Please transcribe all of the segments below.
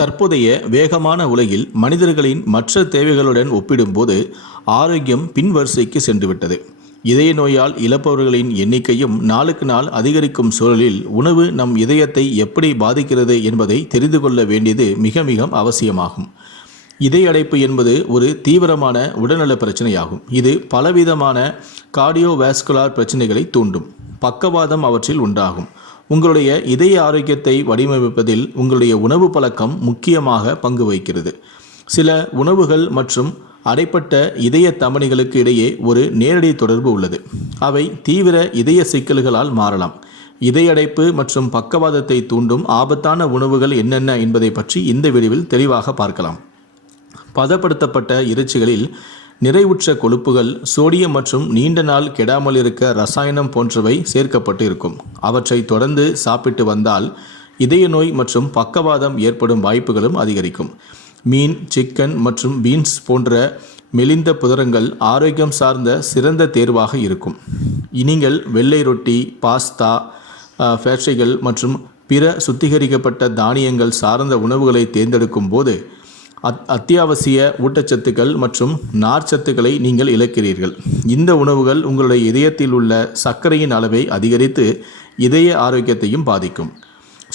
தற்போதைய வேகமான உலகில் மனிதர்களின் மற்ற தேவைகளுடன் ஒப்பிடும்போது ஆரோக்கியம் பின்வரிசைக்கு சென்றுவிட்டது. இதய நோயால் இழப்பவர்களின் எண்ணிக்கையும் நாளுக்கு நாள் அதிகரிக்கும் சூழலில் உணவு நம் இதயத்தை எப்படி பாதிக்கிறது என்பதை தெரிந்து கொள்ள வேண்டியது மிக மிக அவசியமாகும். இதய அடைப்பு என்பது ஒரு தீவிரமான உடல்நல பிரச்சனையாகும். இது பலவிதமான கார்டியோவாஸ்குலார் பிரச்சனைகளை தூண்டும். பக்கவாதம் அவற்றில் உண்டாகும். உங்களுடைய இதய ஆரோக்கியத்தை வடிவமைப்பதில் உங்களுடைய உணவு பழக்கம் முக்கியமாக பங்கு வகிக்கிறது. சில உணவுகள் மற்றும் அடைப்பட்ட இதய தமனிகளுக்கு இடையே ஒரு நேரடி தொடர்பு உள்ளது. அவை தீவிர இதய சிக்கல்களால் மாறலாம். இதய அடைப்பு மற்றும் பக்கவாதத்தை தூண்டும் ஆபத்தான உணவுகள் என்னென்ன என்பதை பற்றி இந்த வீடியோவில் தெளிவாக பார்க்கலாம். பதப்படுத்தப்பட்ட இறைச்சிகளில் நிறைவுற்ற கொழுப்புகள், சோடியம் மற்றும் நீண்ட நாள் கெடாமல் இருக்க ரசாயனம் போன்றவை சேர்க்கப்பட்டு இருக்கும். அவற்றை தொடர்ந்து சாப்பிட்டு வந்தால் இதய நோய் மற்றும் பக்கவாதம் ஏற்படும் வாய்ப்புகளும் அதிகரிக்கும். மீன், சிக்கன் மற்றும் பீன்ஸ் போன்ற மெலிந்த புரதங்கள் ஆரோக்கியம் சார்ந்த சிறந்த தேர்வாக இருக்கும். நீங்கள் வெள்ளை ரொட்டி, பாஸ்தா, பேஸ்ட்ரிகள் மற்றும் பிற சுத்திகரிக்கப்பட்ட தானியங்கள் சார்ந்த உணவுகளை தேர்ந்தெடுக்கும் போது அத்தியாவசிய ஊட்டச்சத்துக்கள் மற்றும் நார்ச்சத்துக்களை நீங்கள் இழக்கிறீர்கள். இந்த உணவுகள் உங்களுடைய இதயத்தில் உள்ள சர்க்கரையின் அளவை அதிகரித்து இதய ஆரோக்கியத்தையும் பாதிக்கும்.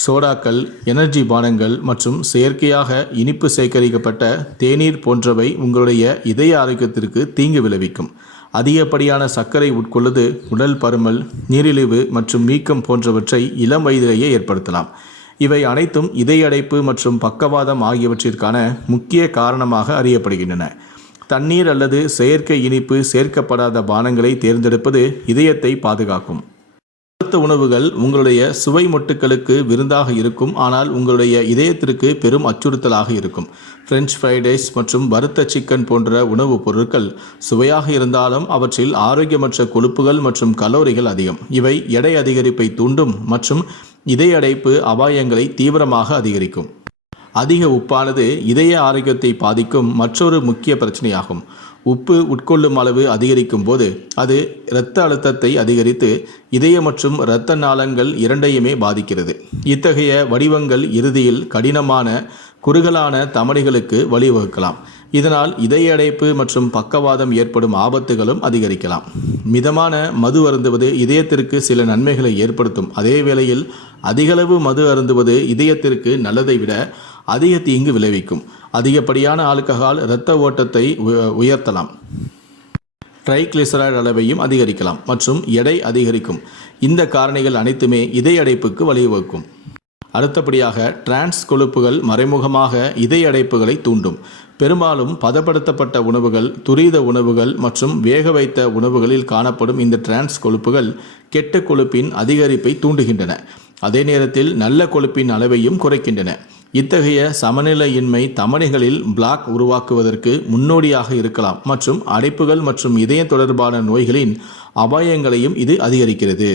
சோடாக்கள், எனர்ஜி பானங்கள் மற்றும் செயற்கையாக இனிப்பு சேகரிக்கப்பட்ட தேநீர் போன்றவை உங்களுடைய இதய ஆரோக்கியத்திற்கு தீங்கு விளைவிக்கும். அதிகப்படியான சர்க்கரை உட்கொள்வது உடல் பருமன், நீரிழிவு மற்றும் வீக்கம் போன்றவற்றை இளம் வயதிலேயே ஏற்படுத்தலாம். இவை அனைத்தும் இதய அடைப்பு மற்றும் பக்கவாதம் ஆகியவற்றிற்கான முக்கிய காரணமாக அறியப்படுகின்றன. தண்ணீர் அல்லது செயற்கை இனிப்பு சேர்க்கப்படாத பானங்களை தேர்ந்தெடுப்பது இதயத்தை பாதுகாக்கும். வறுத்த உணவுகள் உங்களுடைய சுவை மொட்டுக்களுக்கு விருந்தாக இருக்கும், ஆனால் உங்களுடைய இதயத்திற்கு பெரும் அச்சுறுத்தலாக இருக்கும். பிரெஞ்ச் ஃப்ரைட் ரைஸ் மற்றும் வறுத்த சிக்கன் போன்ற உணவுப் பொருட்கள் சுவையாக இருந்தாலும் அவற்றில் ஆரோக்கியமற்ற கொழுப்புகள் மற்றும் கலோரிகள் அதிகம். இவை எடை அதிகரிப்பை தூண்டும் மற்றும் இதய அடைப்பு அபாயங்களை தீவிரமாக அதிகரிக்கும். அதிக உப்பானது இதய ஆரோக்கியத்தை பாதிக்கும் மற்றொரு முக்கிய பிரச்சனையாகும். உப்பு உட்கொள்ளும் அளவு அதிகரிக்கும் போது அது இரத்த அழுத்தத்தை அதிகரித்து இதய மற்றும் இரத்த நாளங்கள் இரண்டையுமே பாதிக்கிறது. இத்தகைய வடிவங்கள் இறுதியில் கடினமான குறுகலான தமனிகளுக்கு வழிவகுக்கலாம். இதனால் இதய அடைப்பு மற்றும் பக்கவாதம் ஏற்படும் ஆபத்துகளும் அதிகரிக்கலாம். மிதமான மது அருந்துவது இதயத்திற்கு சில நன்மைகளை ஏற்படுத்தும். அதே வேளையில் அதிகளவு மது அருந்துவது இதயத்திற்கு நல்லதை விட அதிக தீங்கு விளைவிக்கும். அதிகப்படியான ஆல்கஹால் இரத்த ஓட்டத்தை உயர்த்தலாம், ட்ரைக்ளிசரைடு அளவையும் அதிகரிக்கலாம் மற்றும் எடை அதிகரிக்கும். இந்த காரணிகள் அனைத்துமே இதய அடைப்புக்கு வழிவகுக்கும். அடுத்தபடியாக டிரான்ஸ் கொழுப்புகள் மறைமுகமாக இதய அடைப்புகளை தூண்டும். பெரும்பாலும் பதப்படுத்தப்பட்ட உணவுகள், துரித உணவுகள் மற்றும் வேக வைத்த உணவுகளில் காணப்படும் இந்த டிரான்ஸ் கொழுப்புகள் கெட்ட கொழுப்பின் அதிகரிப்பை தூண்டுகின்றன. அதே நேரத்தில் நல்ல கொழுப்பின் அளவையும் குறைக்கின்றன. இத்தகைய சமநிலையின்மை தமனிகளில் பிளாக் உருவாக்குவதற்கு முன்னோடியாக இருக்கலாம் மற்றும் அடைப்புகள் மற்றும் இதய தொடர்பான நோய்களின் அபாயங்களையும் இது அதிகரிக்கிறது.